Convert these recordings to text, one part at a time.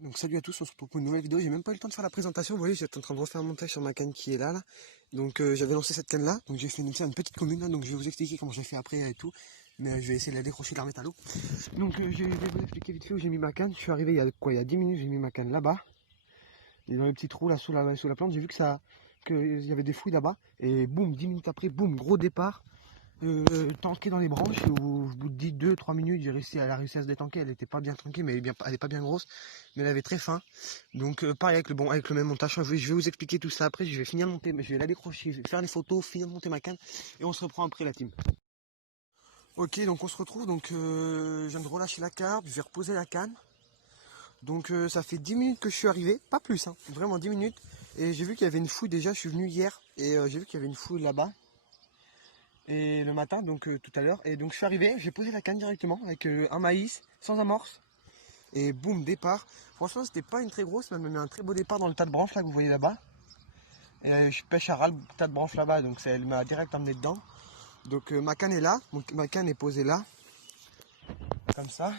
Donc salut à tous, on se retrouve pour une nouvelle vidéo. J'ai même pas eu le temps de faire la présentation. Vous voyez, j'étais en train de refaire un montage sur ma canne qui est là. Donc j'avais lancé cette canne là. Donc j'ai fait une petite commune là. Donc je vais vous expliquer comment j'ai fait après et tout. Mais je vais essayer de la décrocher, de la remettre à l'eau. Donc je vais vous expliquer vite fait où j'ai mis ma canne. Je suis arrivé il y a quoi, il y a 10 minutes, j'ai mis ma canne là-bas. Et dans les petits trous là sous la plante, j'ai vu qu'il y avait des fouilles là-bas. Et boum, 10 minutes après, boum, gros départ. Tanké dans les branches et au bout de 2-3 minutes elle a réussi à se détanker. Elle était pas bien tankée mais elle est pas bien grosse, mais elle avait très faim. Donc pareil avec le même montage, je vais vous expliquer tout ça après. Je vais finir de monter, je vais la décrocher, je vais faire les photos, finir de monter ma canne et on se reprend après la team. Ok, donc on se retrouve, donc je viens de relâcher la carpe, je vais reposer la canne. Donc ça fait 10 minutes que je suis arrivé, pas plus hein, vraiment 10 minutes. Et j'ai vu qu'il y avait une fouille déjà, je suis venu hier et j'ai vu qu'il y avait une fouille là-bas. Et le matin, donc tout à l'heure. Et donc je suis arrivé, j'ai posé la canne directement avec un maïs sans amorce. Et boum, départ. Franchement, c'était pas une très grosse, mais elle me met un très beau départ dans le tas de branches là que vous voyez là-bas. Et je pêche à ras le tas de branches là-bas, donc elle m'a direct emmené dedans. Donc ma canne est là, donc ma canne est posée là, comme ça.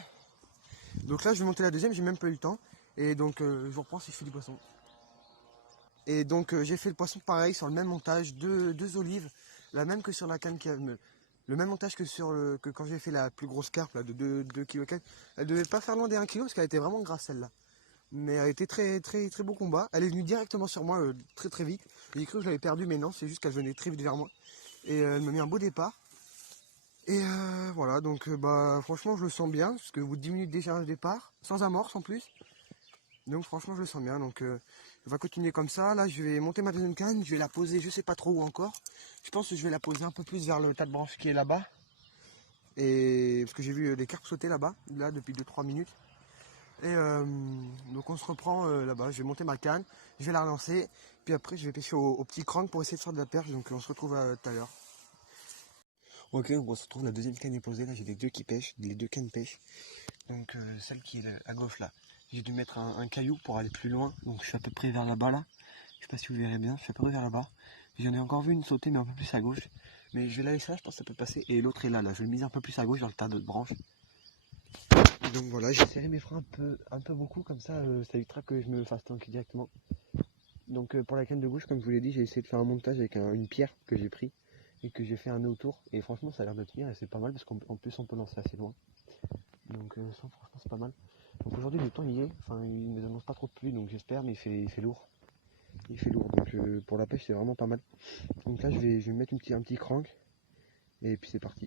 Donc là, je vais monter la deuxième, j'ai même pas eu le temps. Et donc je vous reprends si je fais du poisson. Et donc j'ai fait le poisson pareil sur le même montage, deux olives, la même que sur la canne le même montage que quand j'ai fait la plus grosse carpe là, de 2 kg. Elle devait pas faire loin des 1 kg parce qu'elle était vraiment grasse celle-là. Mais elle était très beau combat. Elle est venue directement sur moi très vite. J'ai cru que je l'avais perdue mais non, c'est juste qu'elle venait très vite vers moi. Et elle m'a mis un beau départ. Et voilà, donc bah franchement je le sens bien, parce que au bout de 10 minutes déjà un départ, sans amorce en plus. Donc franchement je le sens bien, donc on va continuer comme ça. Là je vais monter ma deuxième canne, je vais la poser je sais pas trop où encore. Je pense que je vais la poser un peu plus vers le tas de branches qui est là-bas. Et parce que j'ai vu des carpes sauter là-bas, là depuis 2-3 minutes. Et donc on se reprend là-bas, je vais monter ma canne, je vais la relancer, puis après je vais pêcher au petit crank pour essayer de faire de la perche, donc on se retrouve tout à l'heure. Ok, donc on se retrouve, la deuxième canne est posée, là j'ai les deux qui pêchent, les deux cannes pêchent. Donc celle qui est à gauche là, j'ai dû mettre un caillou pour aller plus loin, donc je suis à peu près vers là-bas là. Je sais pas si vous verrez bien, je suis à peu près vers là-bas. J'en ai encore vu une sauter mais un peu plus à gauche. Mais je vais la laisser là, je pense que ça peut passer. Et l'autre est là, je vais le mise un peu plus à gauche dans le tas de branches. Donc voilà, j'ai serré mes freins un peu beaucoup, comme ça ça évitera que je me fasse tanker directement. Donc pour la canne de gauche, comme je vous l'ai dit, j'ai essayé de faire un montage avec une pierre que j'ai pris et que j'ai fait un nœud autour. Et franchement ça a l'air de tenir et c'est pas mal parce qu'en plus on peut lancer assez loin. Donc ça franchement c'est pas mal. Donc aujourd'hui le temps il est, enfin il ne nous annonce pas trop de pluie donc j'espère, mais il fait lourd. Il fait lourd, donc pour la pêche c'est vraiment pas mal. Donc là je vais mettre un petit crank et puis c'est parti.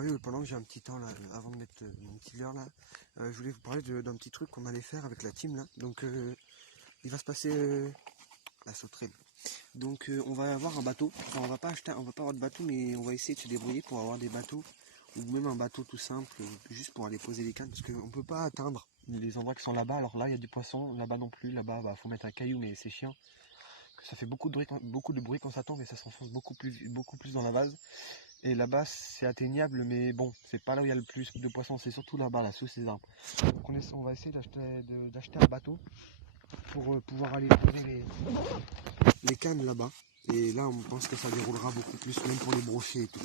Ah oui, pendant que j'ai un petit temps là, avant de mettre mon petit leurre là, je voulais vous parler d'un petit truc qu'on allait faire avec la team là. Donc il va se passer la sauterelle. Donc on va avoir un bateau. Enfin, on va pas avoir de bateau, mais on va essayer de se débrouiller pour avoir des bateaux ou même un bateau tout simple, juste pour aller poser les cannes, parce qu'on peut pas atteindre les endroits qui sont là-bas. Alors là il y a du poisson, là-bas non plus. Là-bas bah, faut mettre un caillou, mais c'est chiant. Ça fait beaucoup de bruit quand ça tombe et ça s'enfonce beaucoup plus dans la vase. Et là-bas c'est atteignable, mais bon, c'est pas là où il y a le plus de poissons, c'est surtout là-bas, là, sous ces arbres. Donc on va essayer d'acheter un bateau pour pouvoir aller poser les cannes là-bas. Et là, on pense que ça déroulera beaucoup plus, même pour les brochets et tout.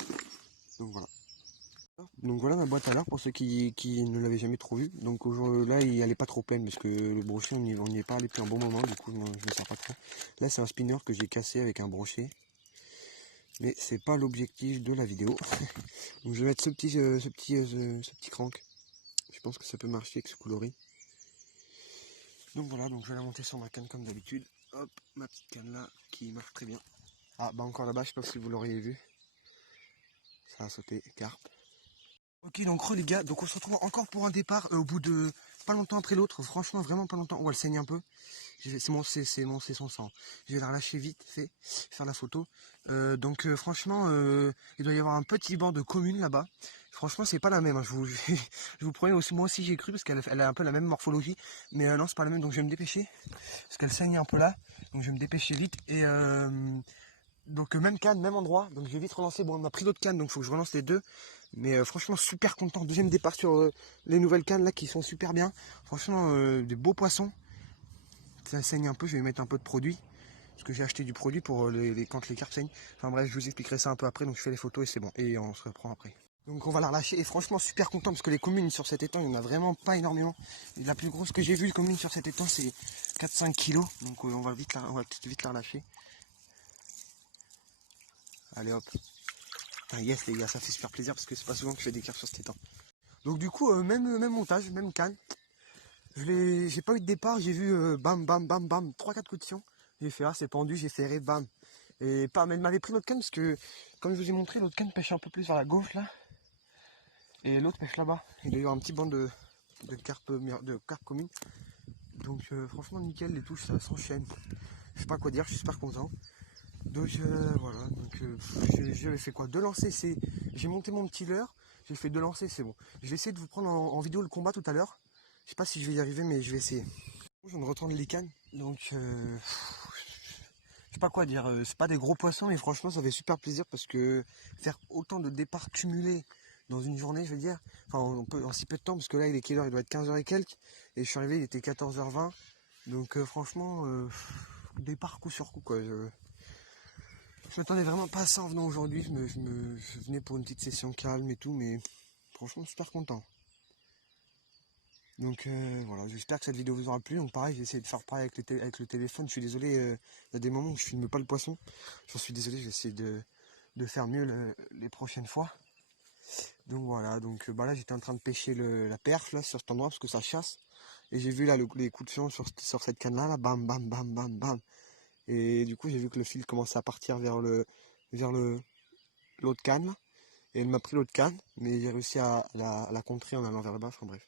Donc voilà. Donc voilà ma boîte à leurre pour ceux qui ne l'avaient jamais trop vu. Donc là, elle n'est pas trop pleine parce que le brochet, on n'y est pas allé depuis un bon moment. Du coup, je ne me sers pas trop. Là, c'est un spinner que j'ai cassé avec un brochet. Mais c'est pas l'objectif de la vidéo. Donc je vais mettre ce petit crank. Je pense que ça peut marcher avec ce coloris. Donc voilà, donc je vais la monter sur ma canne comme d'habitude. Hop, ma petite canne là qui marche très bien. Ah bah encore là-bas, je sais pas si vous l'auriez vu. Ça a sauté, carpe. Ok donc les gars, donc on se retrouve encore pour un départ au bout de pas longtemps après l'autre, franchement vraiment pas longtemps. Oh elle saigne un peu. C'est son sang. Je vais la relâcher vite, faire la photo. Franchement, il doit y avoir un petit banc de communes là-bas. Franchement, c'est pas la même. Hein. Je vous promets aussi, moi aussi j'ai cru parce qu'elle a un peu la même morphologie, mais non, c'est pas la même. Donc je vais me dépêcher parce qu'elle saigne un peu là. Donc je vais me dépêcher vite et donc même canne, même endroit. Donc je vais vite relancer. Bon, on m'a pris d'autres cannes, donc il faut que je relance les deux. Mais franchement super content. Deuxième départ sur les nouvelles cannes là qui sont super bien. Franchement des beaux poissons. Ça saigne un peu, je vais mettre un peu de produit. Parce que j'ai acheté du produit pour quand les carpes saignent. Enfin bref, je vous expliquerai ça un peu après. Donc je fais les photos et c'est bon. Et on se reprend après. Donc on va la relâcher. Et franchement super content parce que les communes sur cet étang, il n'y en a vraiment pas énormément. Et la plus grosse que j'ai vue, commune sur cet étang, c'est 4-5 kilos. Donc on va vite la relâcher. Allez hop. Putain, yes les gars, ça fait super plaisir parce que c'est pas souvent que je fais des carpes sur cet étang. Donc du coup, même montage, même canne. J'ai pas eu de départ, j'ai vu bam bam bam bam, 3-4 coups de sion. J'ai fait c'est pendu, j'ai ferré, bam. Et pas, mais elle m'avait pris l'autre canne parce que, comme je vous ai montré, l'autre canne pêche un peu plus vers la gauche là. Et l'autre pêche là-bas. Il doit y avoir un petit banc de carpe commune. Donc franchement nickel, les touches ça s'enchaîne. Je sais pas quoi dire, je suis super content. Donc voilà, donc j'ai fait quoi? 2 lancers, j'ai monté mon petit leurre, j'ai fait 2 lancers, c'est bon. Je vais essayer de vous prendre en vidéo le combat tout à l'heure. Je sais pas si je vais y arriver, mais je vais essayer. Je viens de retourner les cannes, donc je sais pas quoi dire. C'est pas des gros poissons, mais franchement ça fait super plaisir parce que faire autant de départs cumulés dans une journée, je veux dire, enfin en si peu de temps, parce que là il est quelle heure? Il doit être 15h et quelques, et je suis arrivé, il était 14h20. Donc franchement, départ coup sur coup quoi. Je m'attendais vraiment pas à ça en venant aujourd'hui. Je venais pour une petite session calme et tout, mais franchement super content. Donc voilà, j'espère que cette vidéo vous aura plu. Donc pareil, j'ai essayé de faire pareil avec le téléphone. Je suis désolé, il y a des moments où je filme pas le poisson. J'en suis désolé, je vais essayer de faire mieux les prochaines fois. Donc voilà, donc là j'étais en train de pêcher la perche là sur cet endroit parce que ça chasse. Et j'ai vu là les coups de fion sur cette canne là, bam bam bam bam bam. Et du coup j'ai vu que le fil commençait à partir vers l'autre canne là. Et elle m'a pris l'autre canne, mais j'ai réussi à la contrer en allant vers là-bas, enfin bref.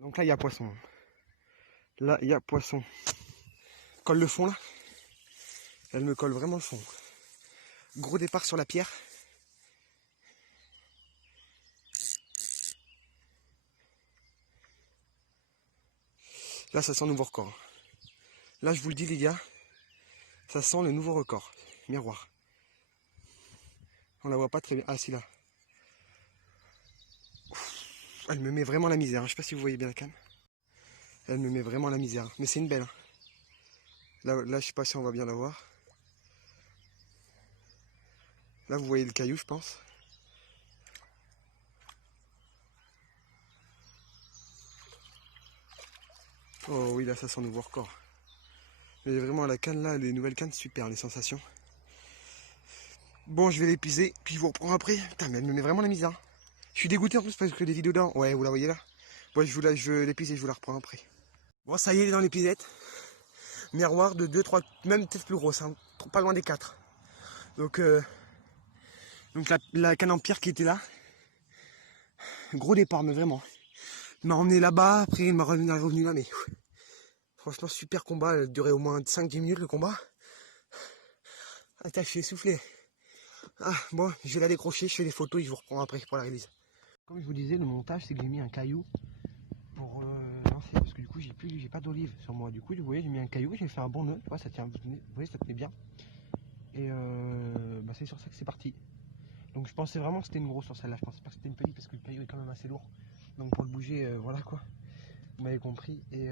Donc là il y a poisson. Là il y a poisson. Colle le fond là. Elle me colle vraiment le fond. Gros départ sur la pierre. Là ça sent le nouveau record. Là je vous le dis les gars, ça sent le nouveau record. Miroir. On la voit pas très bien. Ah si là. Elle me met vraiment la misère. Je sais pas si vous voyez bien la canne. Elle me met vraiment la misère. Mais c'est une belle. Là je sais pas si on va bien la voir. Là vous voyez le caillou je pense. Oh oui là ça sent le nouveau record. Mais vraiment la canne là, les nouvelles cannes super les sensations. Bon je vais l'épuiser, puis je vous reprends après. Putain mais elle me met vraiment la misère. Je suis dégoûté en plus parce que les vidéos d'avant. Ouais vous la voyez là. Ouais je vais l'épuiser, je vous la reprends après. Bon ça y est, elle est dans l'épisette. Miroir de 2, 3, même peut-être plus grosse, hein, pas loin des 4. Donc la canne en pierre qui était là, gros départ, mais vraiment. Il m'a emmené là-bas, après il m'a revenu là, mais franchement super combat, il a duré au moins 5-10 minutes le combat. Attends, je suis essoufflé. Ah bon, je vais la décrocher, je fais des photos et je vous reprends après pour la release. Comme je vous disais, le montage c'est que j'ai mis un caillou pour lancer, parce que du coup j'ai pas d'olive sur moi. Du coup vous voyez j'ai mis un caillou, j'ai fait un bon nœud, tu vois ça tient, vous voyez ça tenait bien. Et c'est sur ça que c'est parti. Donc je pensais vraiment que c'était une grosse sur celle-là, je pensais pas que c'était une petite parce que le caillou est quand même assez lourd. Donc pour le bouger, voilà quoi. Vous m'avez compris. Et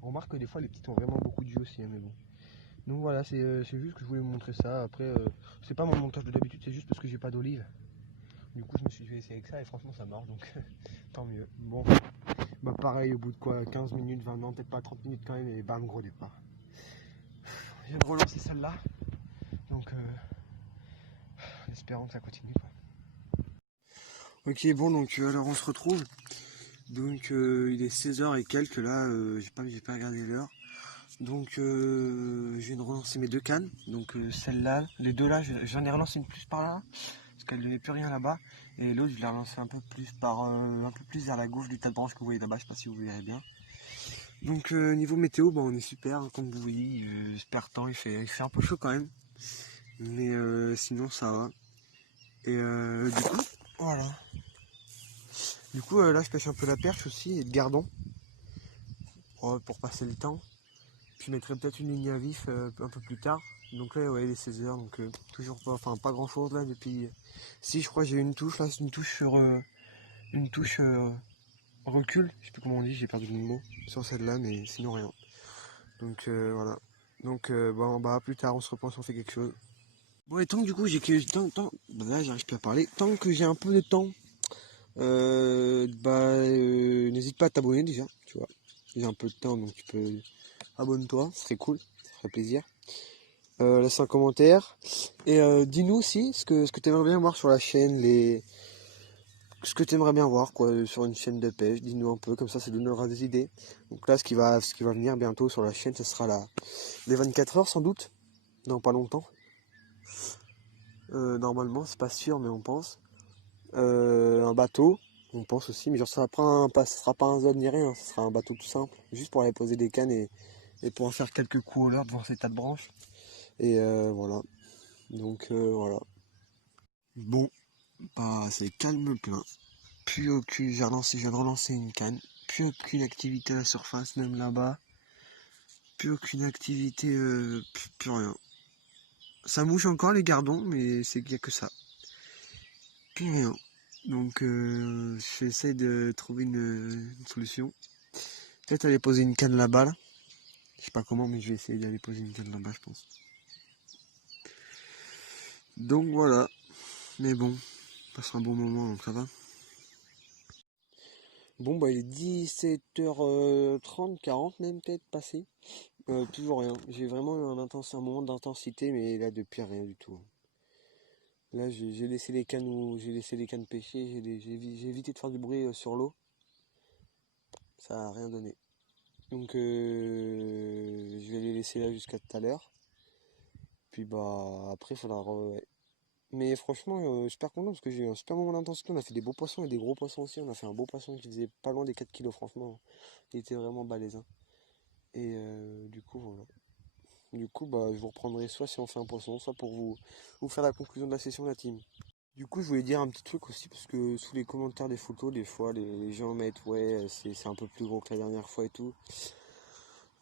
on remarque que des fois les petites ont vraiment beaucoup de jus aussi, hein, mais bon. Donc voilà, c'est juste que je voulais vous montrer ça. Après, c'est pas mon montage de d'habitude, c'est juste parce que j'ai pas d'olive. Du coup je me suis dit je vais essayer avec ça et franchement ça marche donc tant mieux. Bon, bah pareil au bout de quoi 15 minutes, 20 non peut-être pas 30 minutes quand même et bam gros départ. Je viens de relancer celle-là. Donc en espérant que ça continue quoi. Ok bon donc alors on se retrouve. Donc il est 16h et quelques là, j'ai pas regardé l'heure. Donc je viens de relancer mes 2 cannes. Donc celle-là, les deux là, j'en ai relancé une plus par là, parce qu'elle ne donnait plus rien là-bas. Et l'autre, je l'ai relancé un peu plus un peu plus vers la gauche du tas de branches que vous voyez là-bas, je sais pas si vous verrez bien. Donc niveau météo, bah, on est super, hein, comme vous voyez, super temps, il fait un peu chaud quand même. Mais sinon ça va. Et du coup, voilà. Du coup là je pêche un peu la perche aussi et le gardon. Pour passer le temps. Puis je mettrai peut-être une ligne à vif un peu plus tard. Donc là ouais il est 16h, donc toujours pas, enfin pas grand chose là depuis. Si je crois que j'ai une touche là, c'est une touche sur une touche recul, je sais plus comment on dit, j'ai perdu le mot sur celle-là, mais sinon rien. Donc voilà. Donc bon bah plus tard on se reprend si on fait quelque chose. Bon et tant que du coup j'ai que bah, là j'arrive plus à parler. Tant que j'ai un peu de temps, n'hésite pas à t'abonner déjà, tu vois. J'ai un peu de temps donc tu peux abonne-toi, ce serait cool, ça ferait plaisir. Laisse un commentaire et dis-nous aussi ce que tu aimerais bien voir sur la chaîne, ce que tu aimerais bien voir quoi sur une chaîne de pêche. Dis-nous un peu, comme ça donnera des idées. Donc là ce qui va venir bientôt sur la chaîne, ce sera les 24 heures sans doute, dans pas longtemps. Normalement c'est pas sûr mais on pense. Un bateau, on pense aussi, mais genre ça sera pas un zone ni rien, ce sera un bateau tout simple, juste pour aller poser des cannes et pour en faire quelques coups au leurre devant ces tas de branches. Et voilà. Donc voilà. Bon, bah c'est calme plein. Plus aucune. Je viens de relancer une canne. Plus aucune activité à la surface, même là-bas. Plus aucune activité, plus rien. Ça mouche encore les gardons, mais c'est qu'il n'y a que ça. Plus rien. Donc j'essaie de trouver une solution. Peut-être aller poser une canne là-bas. Là. Je sais pas comment, mais je vais essayer d'aller poser une canne là-bas, je pense. Donc voilà. Mais bon, on passera un bon moment, donc ça va. Bon bah il est 17h30, 40 même peut-être passé. Toujours rien. J'ai vraiment eu un moment d'intensité, mais là depuis rien du tout. Là j'ai laissé les cannes pêcher, j'ai évité de faire du bruit sur l'eau. Ça a rien donné. Donc je vais les laisser là jusqu'à tout à l'heure. Puis bah après il faudra ouais. Mais franchement, super content parce que j'ai eu un super moment d'intensité. On a fait des beaux poissons et des gros poissons aussi. On a fait un beau poisson qui faisait pas loin des 4 kilos, franchement. Il était vraiment balèze. Hein. Et du coup, voilà. Du coup, bah, je vous reprendrai soit si on fait un poisson, soit pour vous faire la conclusion de la session de la team. Du coup, je voulais dire un petit truc aussi, parce que sous les commentaires des photos, des fois, les gens mettent, ouais, c'est un peu plus gros que la dernière fois et tout.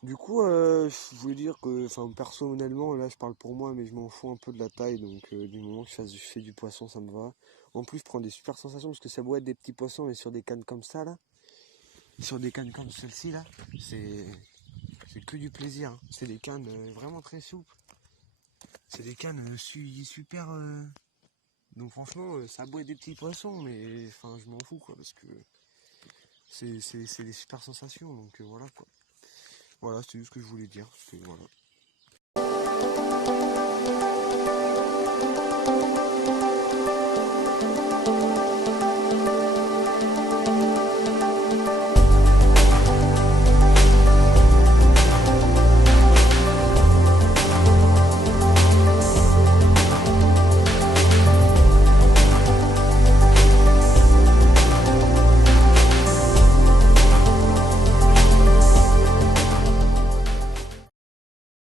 Du coup, je voulais dire que, enfin, personnellement, là, je parle pour moi, mais je m'en fous un peu de la taille, donc du moment que je fais du poisson, ça me va. En plus, je prends des super sensations, parce que ça doit être des petits poissons, mais sur des cannes comme ça, là, sur des cannes comme celle-ci, là, c'est que du plaisir. Hein. C'est des cannes vraiment très souples. C'est des cannes super. Donc franchement, ça a beau être des petits poissons, mais enfin, je m'en fous quoi, parce que c'est des super sensations. Donc voilà quoi. Voilà, c'était juste ce que je voulais dire. Voilà.